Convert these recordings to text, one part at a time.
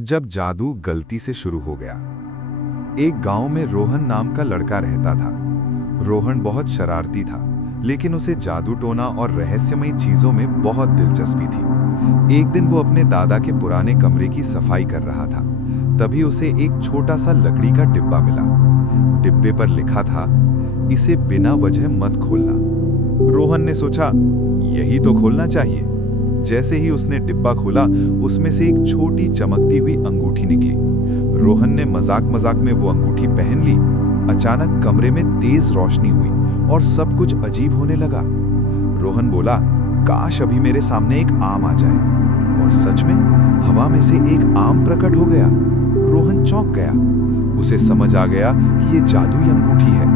जब जादू गलती से शुरू हो गया। एक गांव में रोहन नाम का लड़का रहता था। रोहन बहुत शरारती था, लेकिन उसे जादू टोना और रहस्यमयी चीजों में बहुत दिलचस्पी थी। एक दिन वो अपने दादा के पुराने कमरे की सफाई कर रहा था। तभी उसे एक छोटा सा लकड़ी का डिब्बा मिला। डिब्बे पर लिखा था, इसे बिना वजह मत खोलना। रोहन ने सोचा, यही तो खोलना चाहिए। जैसे ही उसने डिब्बा खोला, उसमें से एक छोटी चमकती हुई अंगूठी निकली। रोहन ने मजाक मजाक में वो अंगूठी पहन ली। अचानक कमरे में तेज रोशनी हुई और सब कुछ अजीब होने लगा। रोहन बोला, काश अभी मेरे सामने एक आम आ जाए। और सच में हवा में से एक आम प्रकट हो गया। रोहन चौंक गया। उसे समझ आ गया कि ये जादुई अंगूठी है।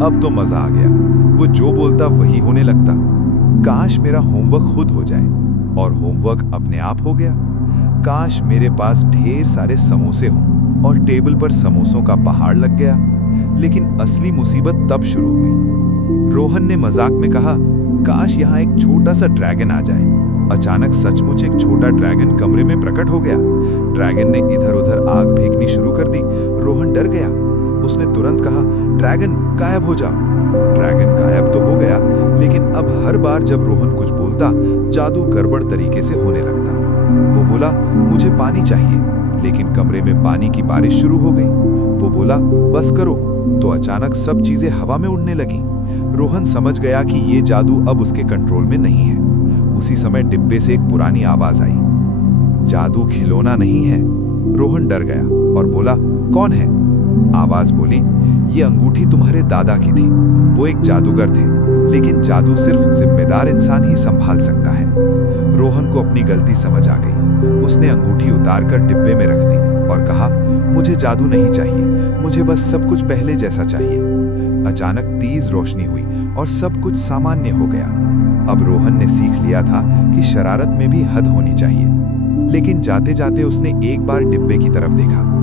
अब तो मजा आ गया। वो जो बोलता वही होने लगता। काश मेरा होमवर्क खुद हो जाए। और होमवर्क अपने आप हो गया। काश मेरे पास ढेर सारे समोसे हों और टेबल पर समोसों का पहाड़ लग गया। लेकिन असली मुसीबत तब शुरू हुई। रोहन ने मजाक में कहा, काश यहाँ एक छोटा सा ड्रैगन आ जाए। अचानक सचमुच एक छोटा ड्रैगन कमरे में प्रकट हो गया। ड्रैगन ने इधर उधर आग फेंकनी शुरू कर दी। रोहन डर गया। उसने तुरंत कहा, ड्रैगन गायब हो जाओ। ड्रैगन गायब तो हो गया, लेकिन अब हर बार जब रोहन कुछ बोलता, जादू गड़बड़ तरीके से होने लगता। वो बोला, मुझे पानी चाहिए, लेकिन कमरे में पानी की बारिश शुरू हो गई। वो बोला, बस करो, तो अचानक सब चीजें हवा में उड़ने लगी। रोहन समझ गया कि ये जादू अब उसके कंट्रोल में नहीं है। उसी समय डिब्बे से एक पुरानी आवाज आई, जादू खिलौना नहीं है। रोहन डर गया और बोला, कौन है? आवाज बोली, ये अंगूठी तुम्हारे दादा की थी। वो एक जादूगर थे, लेकिन जादू सिर्फ जिम्मेदार इंसान ही संभाल सकता है। रोहन को अपनी गलती समझ आ गई। उसने अंगूठी उतारकर डिब्बे में रख दी और कहा, मुझे जादू नहीं चाहिए, मुझे बस सब कुछ पहले जैसा चाहिए। अचानक तेज रोशनी हुई और सब कुछ सामान्य हो गया। अब रोहन ने सीख लिया था कि शरारत में भी हद होनी चाहिए। लेकिन जाते जाते उसने एक बार डिब्बे की तरफ देखा।